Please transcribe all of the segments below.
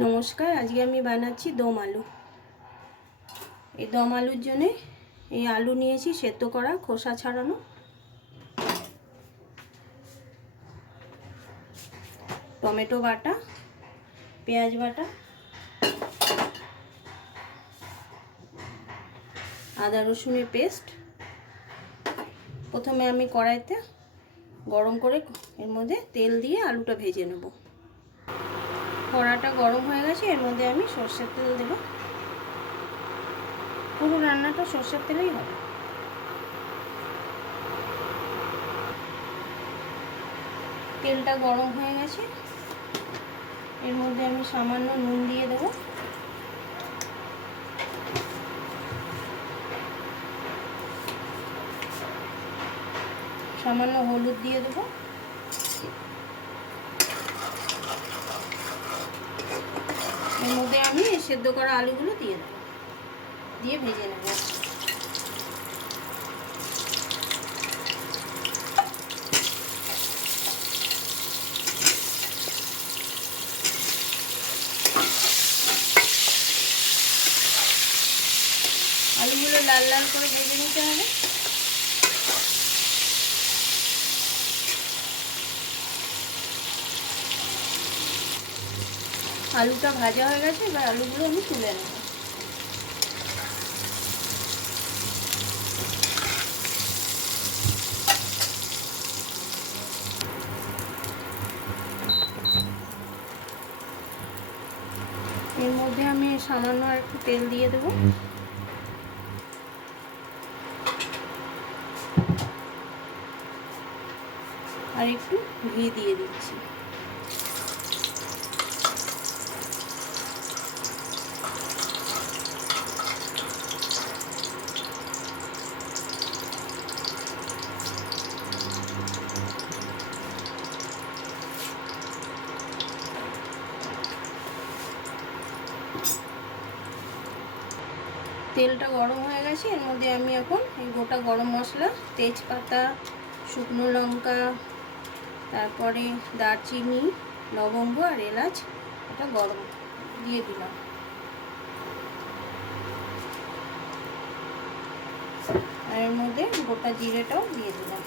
নমস্কার, আজকে আমি বানাচ্ছি দম আলু। এই দম আলুর জন্য এই আলু নিয়েছি সেদ্ধ করা, খোসা ছাড়ানো, টমেটো বাটা, পেঁয়াজ বাটা, আদা রসুনের পেস্ট। প্রথমে আমি কড়াইতে গরম করে এর মধ্যে তেল দিয়ে আলুটা ভেজে নেব। কড়াটা গরম হয়ে গেছে, এর মধ্যে আমি সরষের তেল দেব। পুরো রান্নাটা সরষের তেলেই হবে। তেলটা গরম হয়ে গেছে, এর মধ্যে আমি সামান্য নুন দিয়ে দেবো, সামান্য হলুদ দিয়ে দেবো, এর মধ্যে আমি সেদ্ধ করা আলুগুলো দিয়ে দেবো, দিয়ে ভেজে নেব। আলুগুলো লাল লাল করে ভেজে নিতে হবে। আলুটা ভাজা হয়ে গেছে, এবার আলুগুলো আমি তুলে নেব। এর মধ্যে আমি সামান্য একটু তেল দিয়ে দেবো, আর একটু ঘি দিয়ে দিচ্ছি। তেলটা গরম হয়ে গেছে, এর মধ্যে আমি এখন এই গোটা গরম মশলা, তেজপাতা, শুকনো লঙ্কা, তারপরে দারচিনি, লবঙ্গ আর এলাচ এটা গরম দিয়ে দিলাম। আর এর মধ্যে গোটা জিরেটাও দিয়ে দিলাম।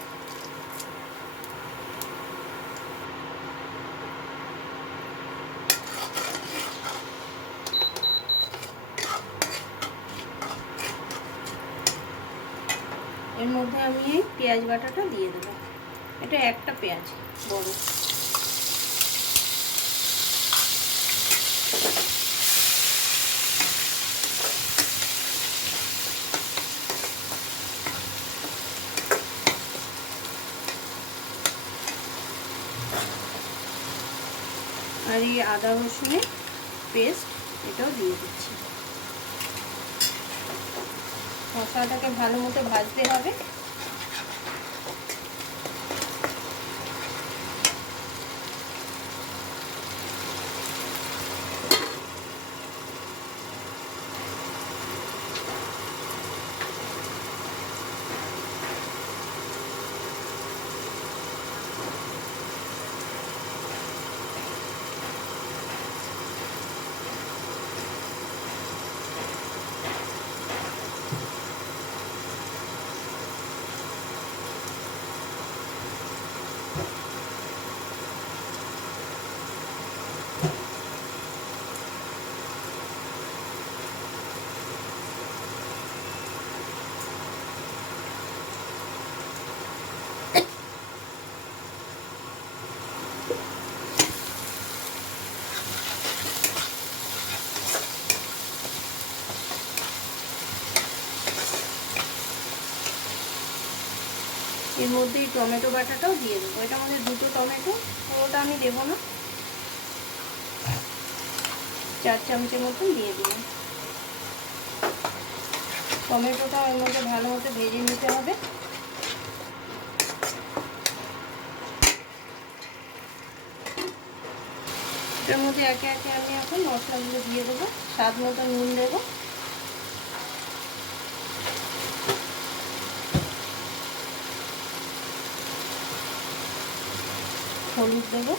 এর মধ্যে আমি এই পেঁয়াজ বাটাটা দিয়ে দেবো। এটা একটা পেঁয়াজ বড়। আর এই আদা রসুনের পেস্ট এটাও দিয়ে দিচ্ছি। মশলাটাকে ভালো মতো ভাজতে হবে। এর মধ্যে টমেটো বাটাটাও দিয়ে দেবো। এটার মধ্যে দুটো টমেটো, পুরোটা আমি দেবো না, 4 চামচের মতন দিয়ে দিলাম। টমেটোটা এর মধ্যে ভালো মতো ভেজে নিতে হবে। এটার মধ্যে একে একে আমি এখন মশলাগুলো দিয়ে দেবো। স্বাদ মতো নুন দেবো, হলুদ দেবো,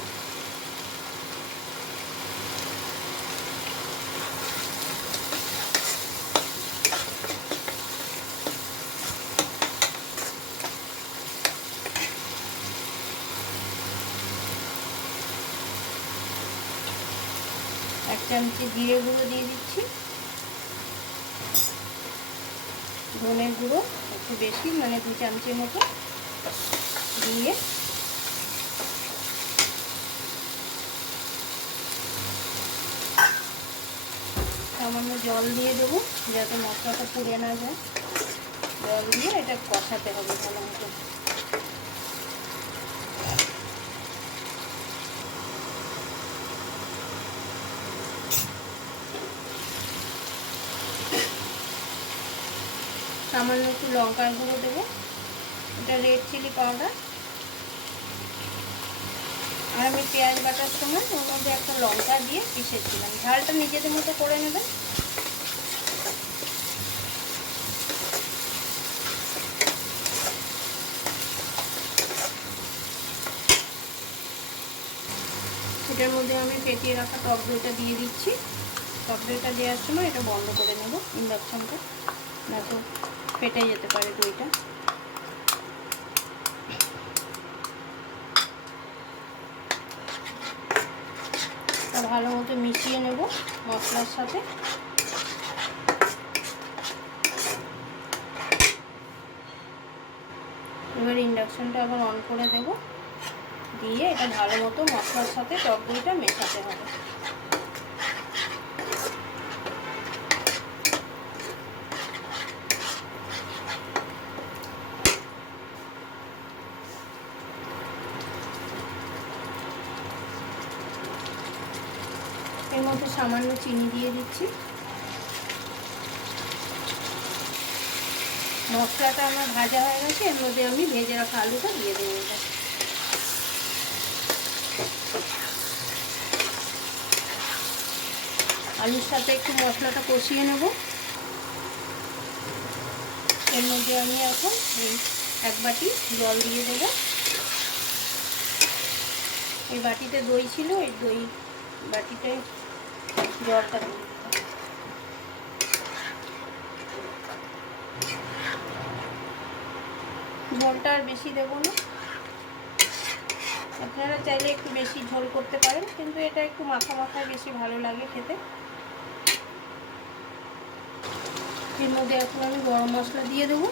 1 চামচে জিরে গুঁড়ো দিয়ে দিচ্ছি, ধনের গুঁড়ো একটু বেশি মানে 2 চামচের মতো দিয়ে সামান্য জল দিয়ে দেবো যাতে মশলাটা পুড়ে না যায়। জল দিয়ে এটা কষাতে হবে ভালো মতো। সামান্য একটু লঙ্কার গুঁড়ো দেবো, এটা রেড চিলি পাউডার। আর আমি পেঁয়াজ বাটার সময় ওর মধ্যে একটা লঙ্কা দিয়ে পিষেছিলাম। ঝালটা নিজেদের মতো করে নেবেন। এটার মধ্যে আমি ফেটিয়ে রাখা টক দইটা দিয়ে দিচ্ছি। টক দইটা দেওয়ার সময় এটা বন্ধ করে নেব ইন্ডাকশনটা, না তো ফেটে যেতে পারে দইটা। ভালো মতো মিশিয়ে নেব মশলার সাথে। এবার ইন্ডাকশনটা আবার অন করে দেব, দিয়ে এটা ভালো মতো মশলার সাথে টক দইটা মেশাতে হবে। এর মধ্যে সামান্য চিনি দিয়ে দিচ্ছি। মশলাটা আমার ভাজা হয়ে গেছে, এর মধ্যে আমি ভেজে রাখা আলুটা দিয়ে দেবো। আলুর সাথে একটু মশলাটা কষিয়ে নেব। এর মধ্যে আমি এখন এই 1 বাটি জল দিয়ে দেব। এই বাটিতে দই ছিল, এই দই বাটিতে জলটা দিয়ে ঝোলটা আর বেশি দেবো না। আপনারা চাইলে একটু বেশি ঝোল করতে পারেন, কিন্তু এটা একটু মাখা মাখায় বেশি ভালো লাগে খেতে। এর মধ্যে এখন আমি গরম মশলা দিয়ে দেবো।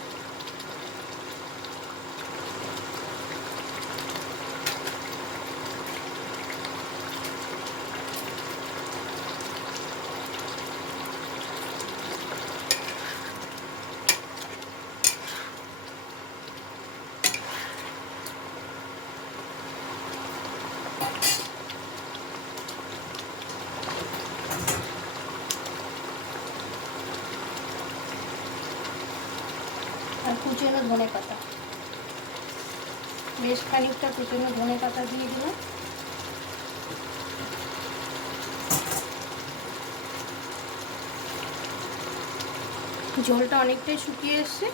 আর কুচনো ধনে পাতা, বেশ খানিকটা কুচনো ধনে পাতা দিয়ে দিলাম। ঝোলটা অনেকটাই শুকিয়ে এসছে।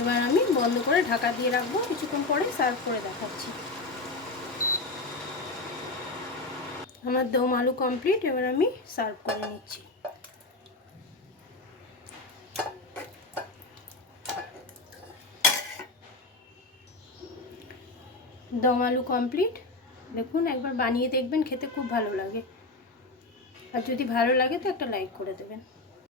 এবার আমি বন্ধ করে ঢাকা দিয়ে রাখবো, কিছুক্ষণ পরে সার্ভ করে দেখাচ্ছি। আমার দম আলু কমপ্লিট, এবার আমি সার্ভ করে নিচ্ছি। দম আলু কমপ্লিট। দেখুন, একবার বানিয়ে দেখবেন, খেতে খুব ভালো লাগে। আর যদি ভালো লাগে তো একটা লাইক করে দেবেন।